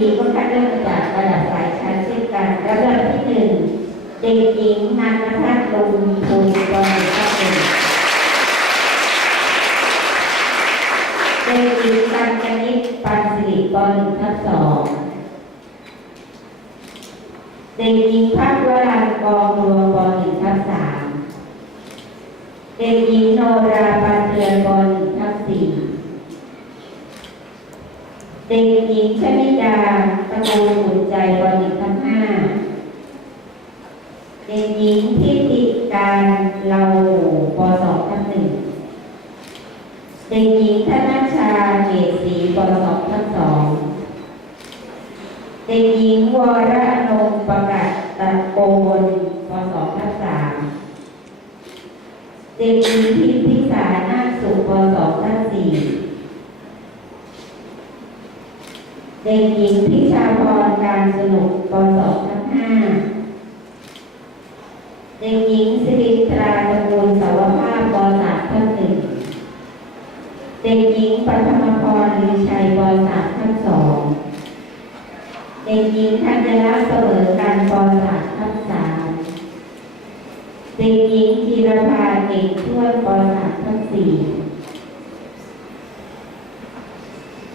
มีก็คัดเลือกมาจากระดับสายชั้นเช่นกันระดับที่หนึ่งเด็กหญิงนันทพัฒน์ลุงภูมิปหนึ่งทับหนึ่งเด็กหญิงกันกนิษฐ์ปันสิริปหนึ่งทับสองเด็กหญิงพักวรันกองรวมปหนึ่งทับสามเด็กหญิงโนราปันเตือนปหนึ่งทับสี่ เด็กหญิงชนิดาตะกูลอุ่นใจปหนึ่งทับห้าเด็กหญิงทิติการเราปสองทับหนึ่งเด็กหญิงธนชาเกศศรีปสองทับสองเด็กหญิงวรอนงประกาศตะโกนปสองทับสามเด็กหญิงพิมพิสานาสุปสองทับสี่ เด็กหญิงพิชาพรการสนุกป .2 ทับ5เด็กหญิงสิริตราตระกูลสาวภาพป .3 ทับ1เด็กหญิงปัทมพรลือชัยป .3 ทับ2เด็กหญิงธัญรักษ์เสมอกันป .3 ทับ3เด็กหญิงธีรภาเก่งช่วยป .3 ทับ4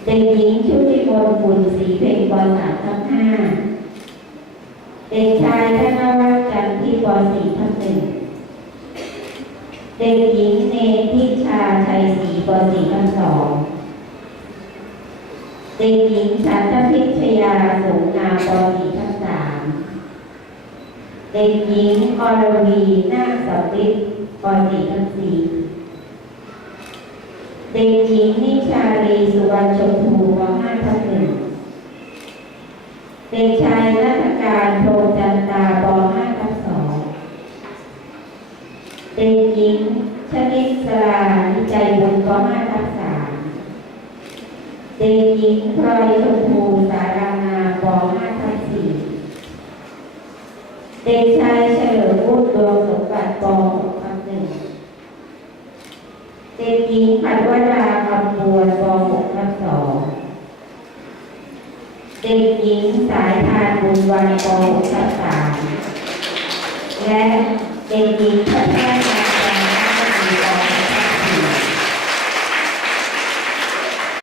เด็กหญิงชุติมนบุญศรีเพ็งป .3 ทับ5เด็กชายธนวัฒน์จันทร์ที่ทับ1เด็กหญิงเนทิชาชัยศรีป .4 ทับ2เด็กหญิงชันทพิชยาสงนาป .4 ทับ3เด็กหญิงอรวีนาคสัมฤทธิ์ป .4 ทับ4เด็กหญิงนิชาลีสุวรรณชมพูป .5 ทับ1 เด็กชายนัฐการโพจันตาป .5 ทับ2เด็กหญิงชนิสราวิจัยบุญป .5 ทับ3เด็กหญิงพลอยชมพูสารานาป .5 ทับ4เด็กชายเฉลิมวุฒิดวงสมบัติป .6 ทับ1เด็กหญิงพันวราคำบัวนป .6 ทับ2 เด็กหญิงสายทานบุญวันป .6 ทับ3และเด็กหญิงพัชรา